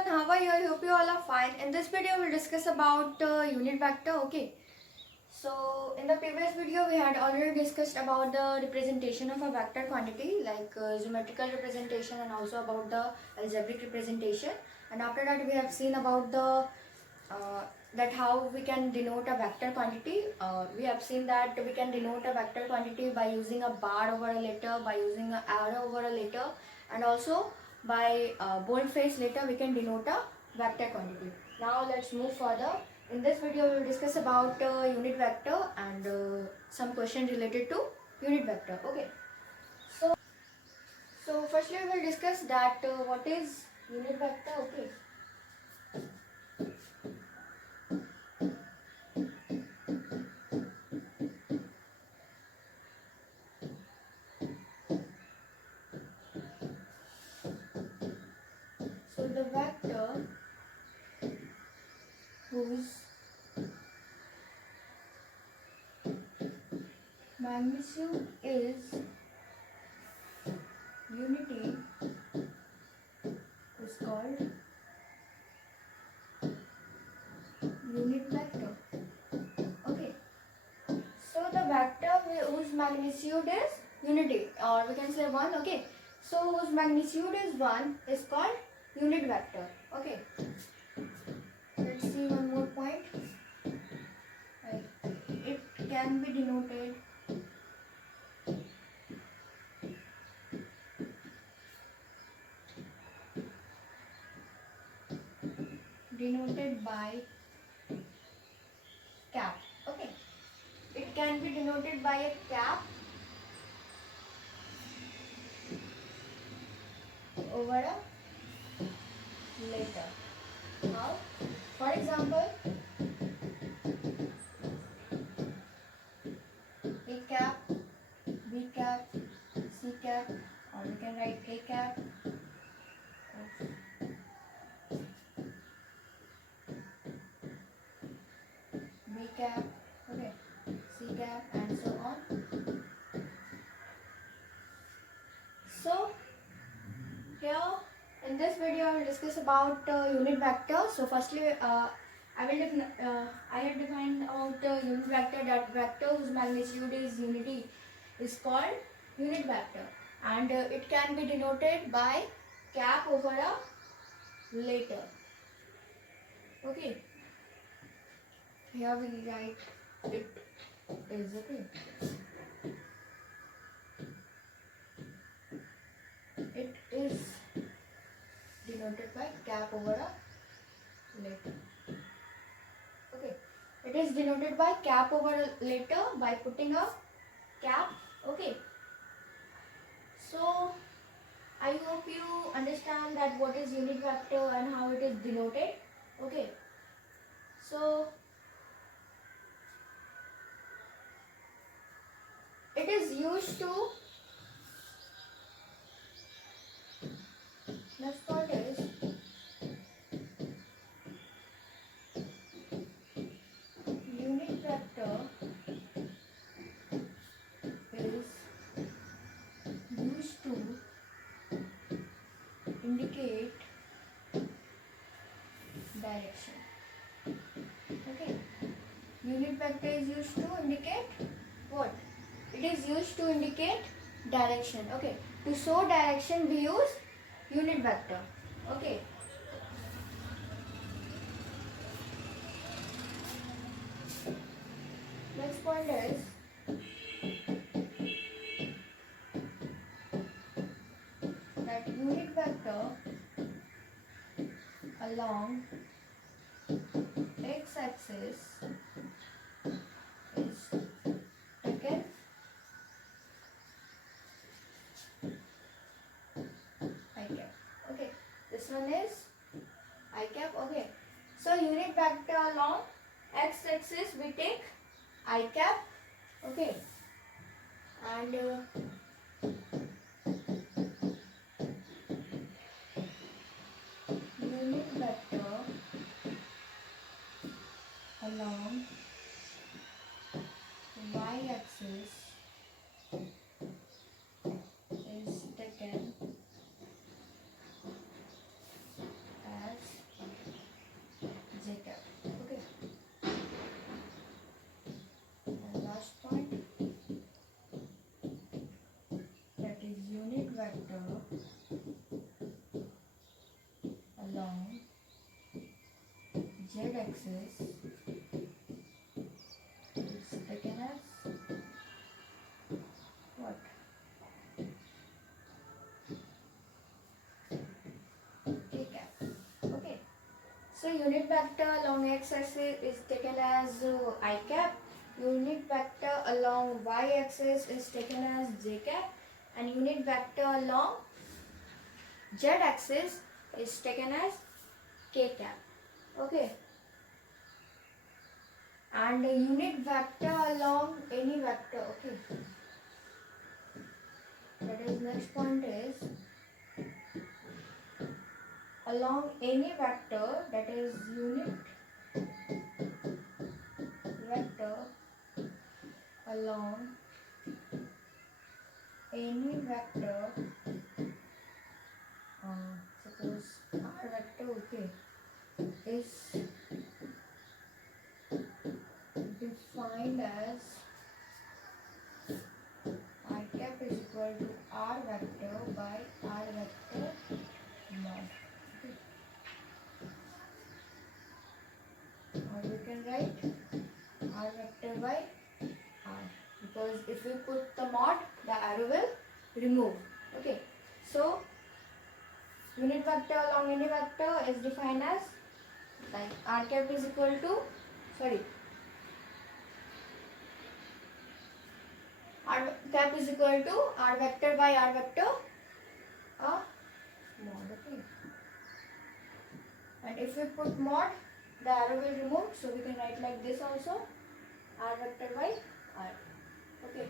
everyone, how are you? I hope you all are fine. In this video we'll discuss about unit vector. Okay, so in the previous video we had already discussed about the representation of a vector quantity like geometrical representation and also about the algebraic representation, and after that we have seen about the that how we can denote a vector quantity. We have seen that we can denote a vector quantity by using a bar over a letter, by using an arrow over a letter, and also by boldface letter we can denote a vector quantity. Now let's move further. In this video we will discuss about unit vector and some question related to unit vector. Okay, so firstly we will discuss that what is unit vector. Okay, so the vector whose magnitude is unity is called unit vector. Okay, so the vector whose magnitude is unity, or we can say 1. Okay, so whose magnitude is 1 is called unit vector. Okay, let's see one more point. It can be denoted by cap. Okay, it can be denoted by a cap over a letter. How? For example, A cap, B cap, C cap, or we can write A cap, B cap, okay, C cap, and so on. So here in this video I will discuss about unit vector. So firstly I have defined about unit vector, that vector whose magnitude is unity is called unit vector, and it can be denoted by cap over a letter. Okay, here we write it is okay. It is denoted by cap over a letter. Okay, it is denoted by cap over a letter by putting a cap. Okay, so I hope you understand that what is unit vector and how it is denoted. Okay, so it is used to, next part is unit vector is used to indicate direction. Okay, unit vector is used to indicate what? It is used to indicate direction. Okay, to show direction we use unit vector. Okay, next point is that unit vector along x-axis is taken I cap. Okay, this one is I cap. Okay, so unit vector along x-axis we take I cap. Okay, and unit vector along y-axis is taken as vector along z-axis is taken as what? K cap. Okay. So unit vector along x-axis is taken as I cap. Unit vector along y-axis is taken as j cap, and unit vector along z-axis is taken as k cap. Okay. And unit vector along any vector. Okay. That is, next point is along any vector, that is unit vector along any vector, suppose r vector, okay, is defined as I cap is equal to r vector by r vector mod. Okay. Or we can write r vector by r, because if we put the mod, the arrow will remove. Okay. So unit vector along any vector is defined as like r cap is equal to r cap is equal to r vector by r vector mod. Okay. And if we put mod, the arrow will remove, so we can write like this also, r vector by r. Okay.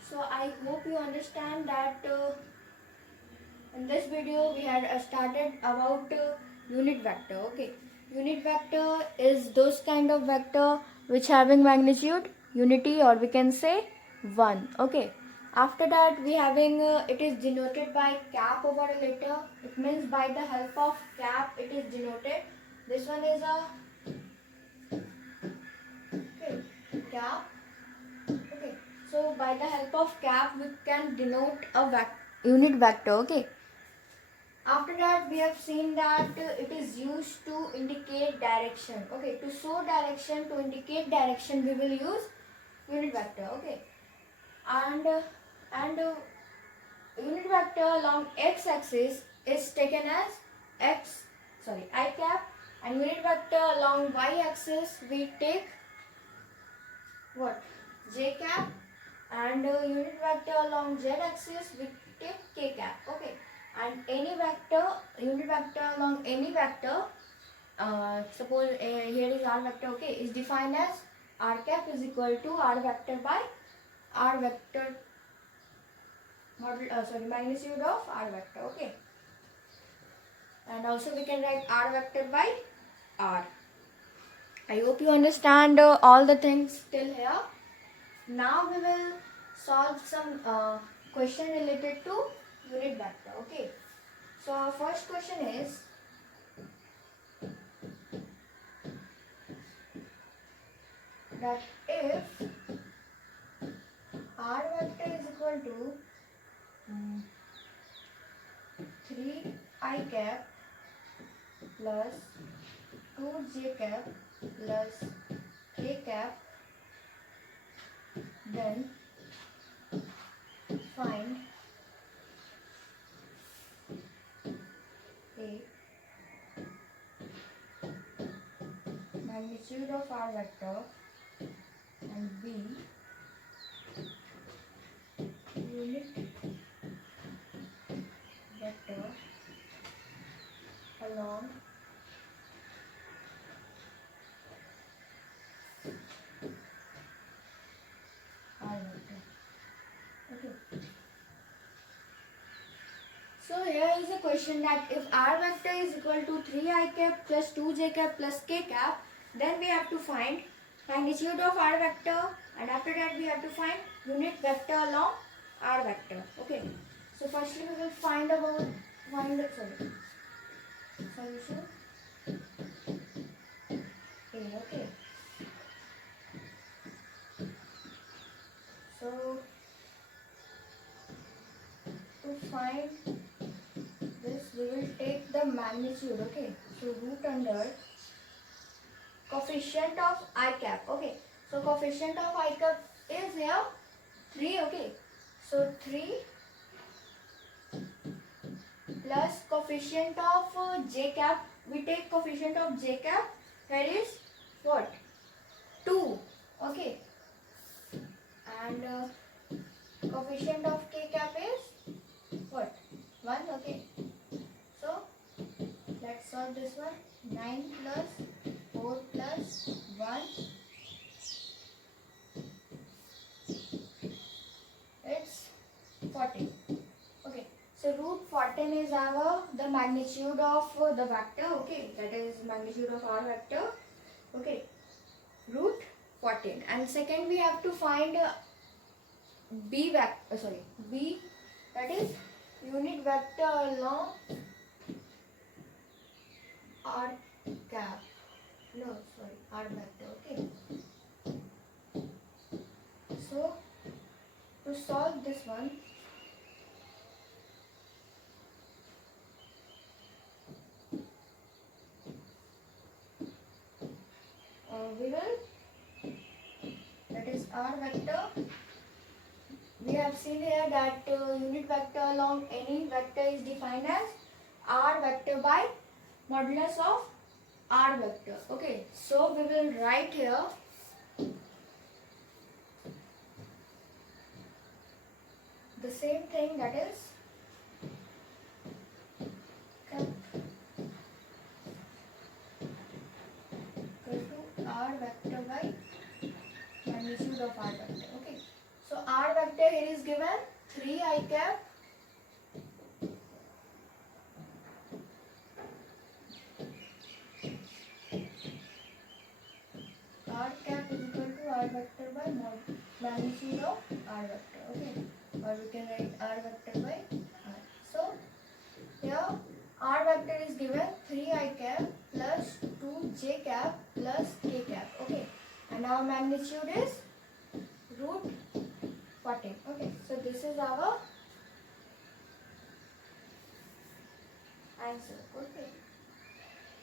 So I hope you understand that in this video we had started about unit vector. Okay. Unit vector is those kind of vector which having magnitude unity, or we can say 1. Okay. After that we having it is denoted by cap over a letter. It means by the help of cap it is denoted. This one is a cap. Okay. So by the help of cap we can denote a unit vector. Okay. After that we have seen that it is used to indicate direction. Okay. To show direction, to indicate direction, we will use unit vector. Okay. And unit vector along x-axis is taken as I cap, and unit vector along y-axis we take what? J cap, and unit vector along z-axis we take k cap. Okay. And any vector, unit vector along any vector, suppose here is r vector, okay, is defined as r cap is equal to r vector by r vector magnitude of r vector. Okay. And also we can write r vector by r. I hope you understand all the things till here. Now we will solve some question related to unit vector. Okay. So our first question is that if r vector is equal to 3i cap plus 2j cap plus k cap, then find a magnitude of r vector and b unit vector along r vector. Okay. So here is a question that if r vector is equal to 3i cap plus 2j cap plus k cap, then we have to find magnitude of r vector, and after that we have to find unit vector along r vector. Okay. So firstly we will find the solution A. Okay. So to find this, we will take the magnitude. Okay, so root under coefficient of I cap. Okay, so coefficient of I cap is here 3. Okay, so 3 plus coefficient of j cap. We take coefficient of j cap, that is what, 2. Okay, and coefficient of k cap is what, 1. Okay, so let's solve this one. 9 plus 4 plus 1, it's 14. Okay, so root 14 is the magnitude of the vector. Okay, that is magnitude of our vector. Okay, root 14. And second, we have to find b vector, b, that is unit vector along r cap. R vector. Okay, so to solve this one, we will, that is r vector. We have seen here that unit vector along any vector is defined as r vector by modulus of r vector. Okay, so we will write here the same thing, that is equal to r vector by magnitude of r vector. Okay, so r vector here is given 3 I cap r cap is equal to r vector by magnitude of r vector. Okay, or we can write r vector by r. So here r vector is given 3 I cap plus 2 j cap plus k cap. Okay, and our magnitude is root 14. Okay, so this is our answer. Okay,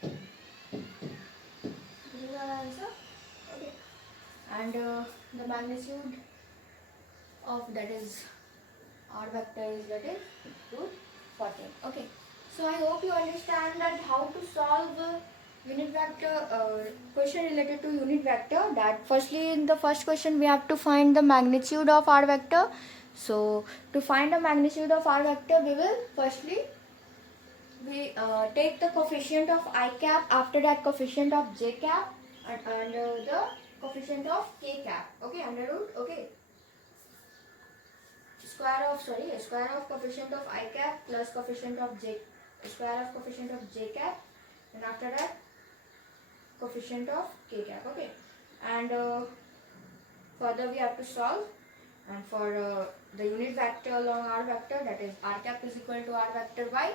this is our answer. Okay, and the magnitude of, that is r vector, is, that is root 14. Okay, so I hope you understand that how to solve unit vector question related to unit vector. That firstly, in the first question we have to find the magnitude of r vector. So to find the magnitude of r vector, we will firstly take the coefficient of I cap, after that coefficient of j cap, and the coefficient of k cap. Okay, under root. Okay, square of coefficient of I cap plus coefficient of square of coefficient of j cap, and after that coefficient of k cap. Okay, and further we have to solve, and for the unit vector along r vector, that is r cap is equal to r vector by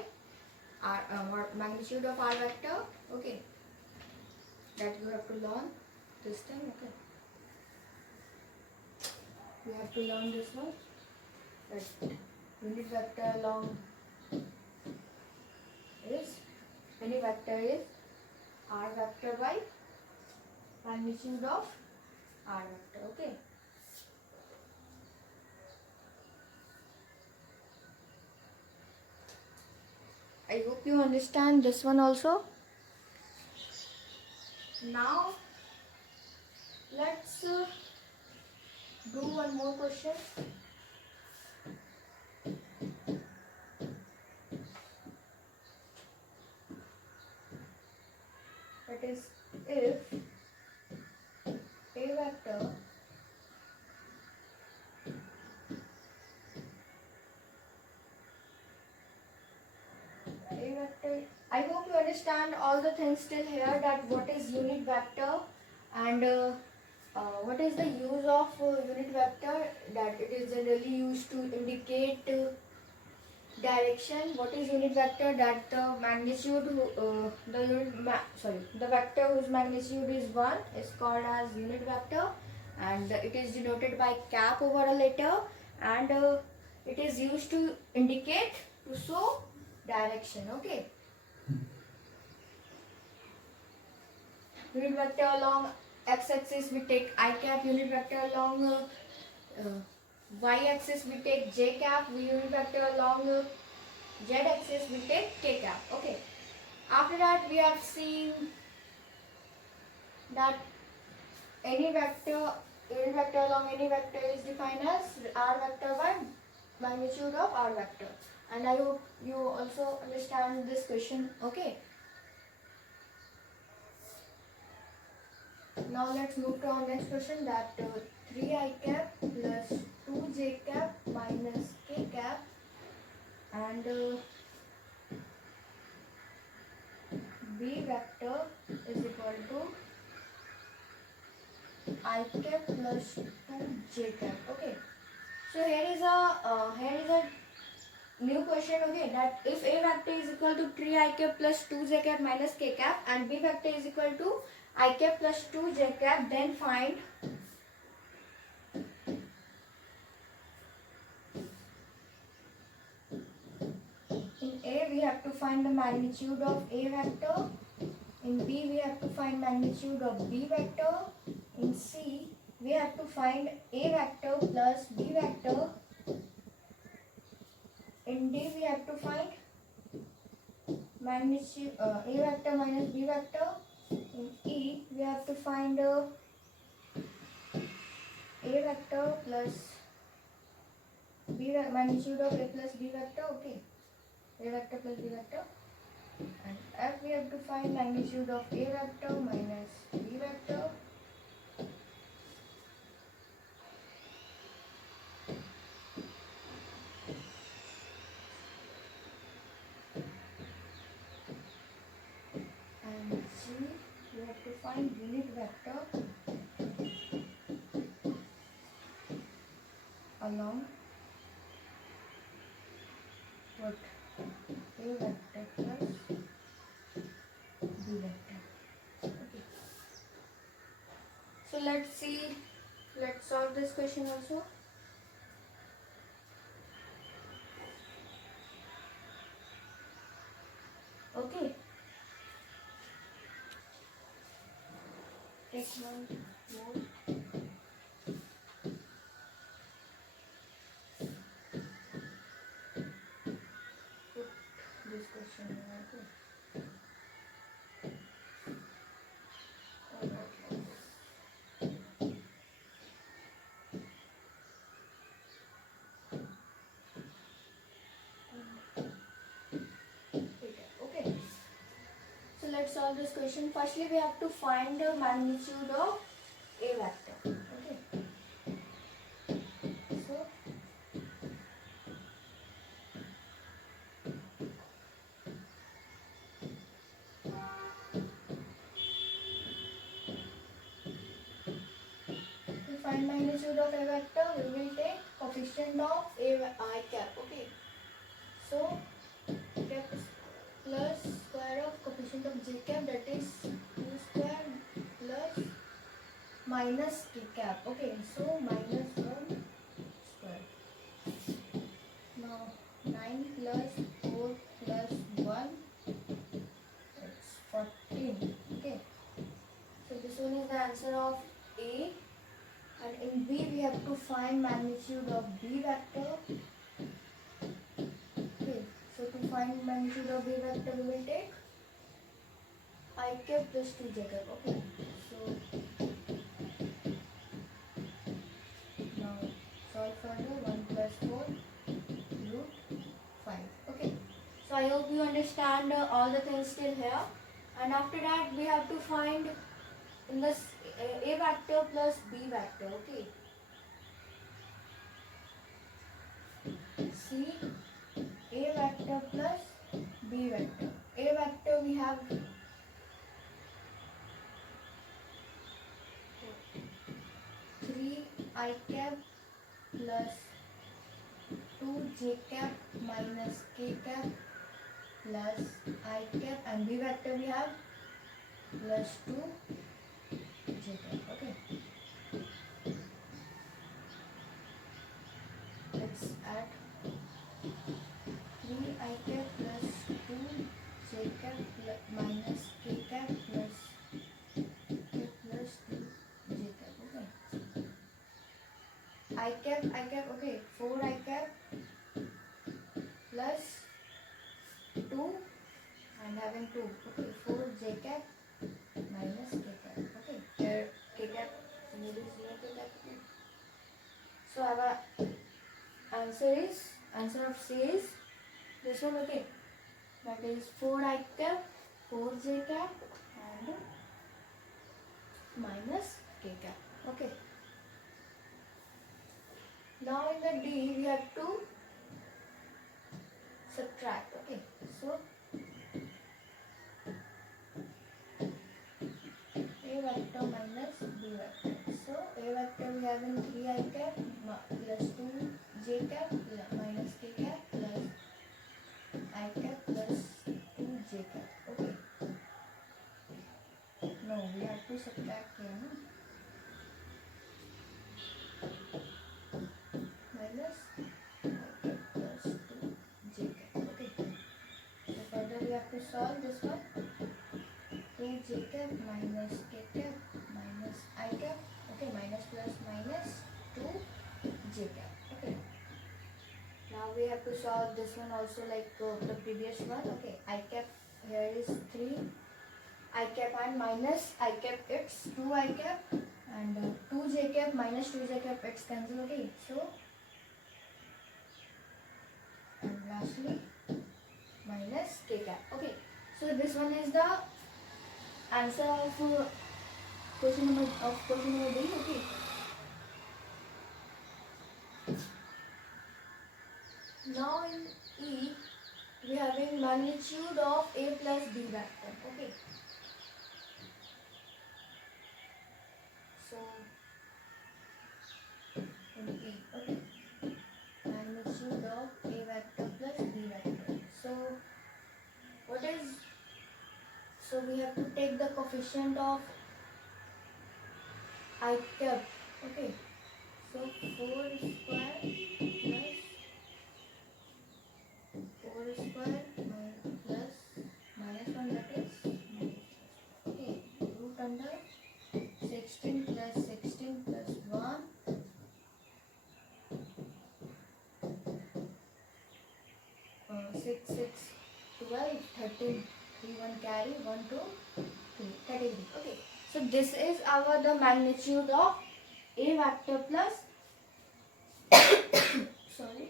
magnitude of r vector. Okay, that you have to learn this thing. Okay, you have to learn this one, that unit vector along any vector is r vector by magnitude of r vector. Okay, I hope you understand this one also. Now let's do one more question. That is, if a vector I hope you understand all the things till here, that what is unit vector and what is the use of unit vector, that it is generally used to indicate direction. What is unit vector? That the magnitude, the vector whose magnitude is 1 is called as unit vector, and it is denoted by cap over a letter, and It is used to indicate, to show direction. Okay. Unit vector along x-axis we take I cap. Unit vector along y-axis we take j cap. Unit vector along z-axis we take k cap. Okay. After that we have seen that any vector, unit vector along any vector is defined as r vector by magnitude of r vector. And I hope you also understand this question. Okay. Now let's move to our next question, that 3i cap plus 2j cap minus k cap and b vector is equal to I cap plus 2j cap. Okay. So here is a new question. Okay, that if a vector is equal to 3i cap plus 2j cap minus k cap and b vector is equal to I cap plus 2j cap, then find in A we have to find the magnitude of A vector, in B we have to find magnitude of B vector, in C we have to find A vector plus B vector, in D we have to find magnitude A vector minus B vector, in E we have to find A vector plus magnitude of A plus B vector. Okay, A vector plus B vector, and F we have to find magnitude of A vector minus B vector. And G we have to find unit vector along what A vector plus B vector. Okay. So let's solve this question also. Okay. Take one more. Put this question here. Okay. Okay. So let's solve this question. Firstly, we have to find the magnitude of A vector. Okay. So to find magnitude of A vector, we will take coefficient of I cap. Okay. So cap plus square of coefficient of j cap, that is 2 square plus minus k cap. Okay, so minus 1 square. Now 9 plus 4 plus 1, it's 14. Okay, so this one is the answer of A. And in B we have to find magnitude of B vector. Okay, so to find magnitude of B vector we will take I cap plus 2j cap. Okay, so now solve further. 1 plus 4 root 5. Okay, so I hope you understand all the things till here. And after that we have to find in this A vector plus B vector. Okay, see A vector plus B vector. A vector we have 3 I cap plus 2 j cap minus k cap plus I cap, and B vector we have plus 2 j cap. Okay, let's add cap, okay, 4 I cap plus 2 and having 2, okay, 4 j cap minus k cap, okay, here k cap is 0 k cap, okay. So our answer of C is this one, okay, that is 4 I cap, 4 j cap and minus k cap, okay. Now in the D we have to subtract, okay, so A vector minus B vector. So A vector we have in 3 I cap plus 2 j cap minus k cap plus I cap plus 2 j cap, okay. No, we have to subtract here, no? Minus I cap plus 2 j cap, okay. So further we have to solve this one. 2 j cap minus k cap minus I cap, okay, minus plus minus 2 j cap, okay. Now we have to solve this one also like the previous one, okay. I cap here is 3 I cap and minus I cap it's 2 I cap and 2 j cap minus 2 j cap it's cancel, okay. So and lastly minus k cap, okay. So this one is the answer of question number D, okay. Now in E we are having magnitude of A plus B vector, okay. So in E, okay, magnitude of A vector plus B vector. So what is, so we have to take the coefficient of I cap, okay. So 4 square plus 4 square plus minus 1, that is minus, okay, root under 16 plus 16 plus 1 6 6 12 13 3 1 carry 1 2 3 33, okay. So this is our the magnitude of A vector plus sorry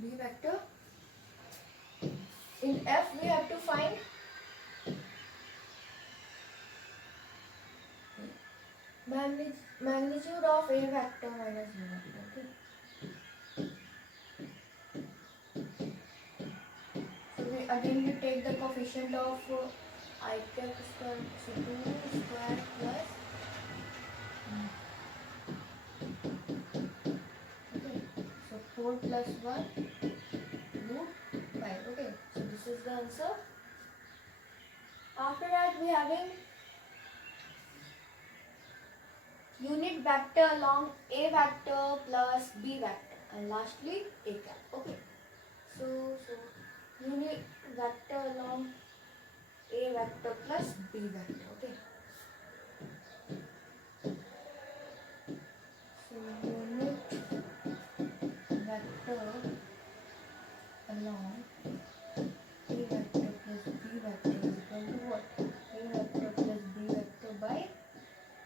B vector. In F we have to find magnitude of A vector minus B vector, okay. So we take the coefficient of I cap square, so 2 square plus okay, so 4 plus 1 root 5, okay. So this is the answer. After that we having unit vector along A vector plus B vector and lastly A cap, okay. So unit vector along A vector plus B vector, okay. So unit vector along A vector plus B vector is equal to what? A vector plus B vector by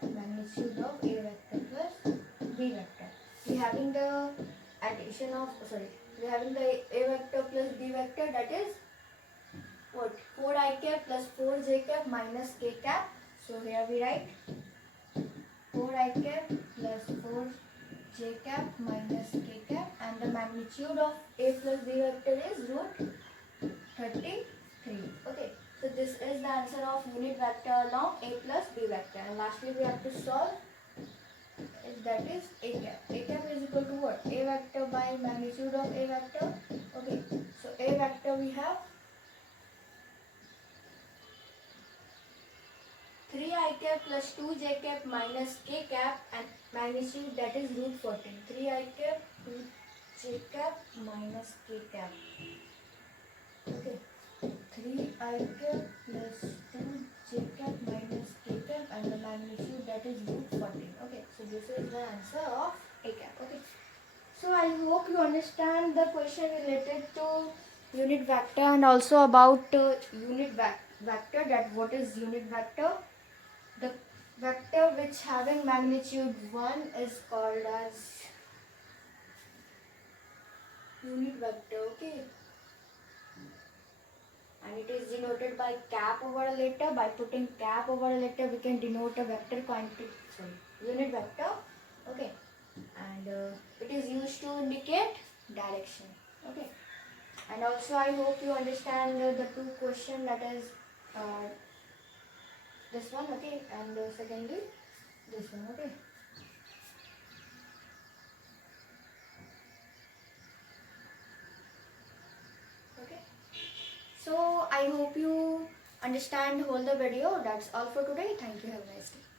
magnitude of A vector plus B vector. We having the addition of, we having the A vector plus B vector, that is what? 4 I cap plus 4 j cap minus k cap. So here we write 4 I cap plus 4 j cap minus k cap and the magnitude of A plus B vector is root 33, okay. So this is the answer of unit vector along A plus B vector and lastly we have to solve, that is A cap. A cap is equal to what? A vector by magnitude of A vector, okay. So A vector we have 3 I cap plus 2 j cap minus k cap and magnitude, that is root 14. 3 I cap 2 j cap minus k cap, okay. 3 I cap plus 2 j cap minus k cap and the magnitude, that is root 14, okay. So this is the answer of A cap. Okay. So I hope you understand the question related to unit vector and also about unit vector, that what is unit vector. The vector which having magnitude 1 is called as unit vector. Okay. And it is denoted by cap over a letter. By putting cap over a letter, we can denote a vector quantity, unit vector. Okay. And it is used to indicate direction. Okay. And also I hope you understand the two question, that is this one, okay, and secondly this one. Okay. Okay. So I hope you understand whole the video. That's all for today. Thank you. Have a nice day.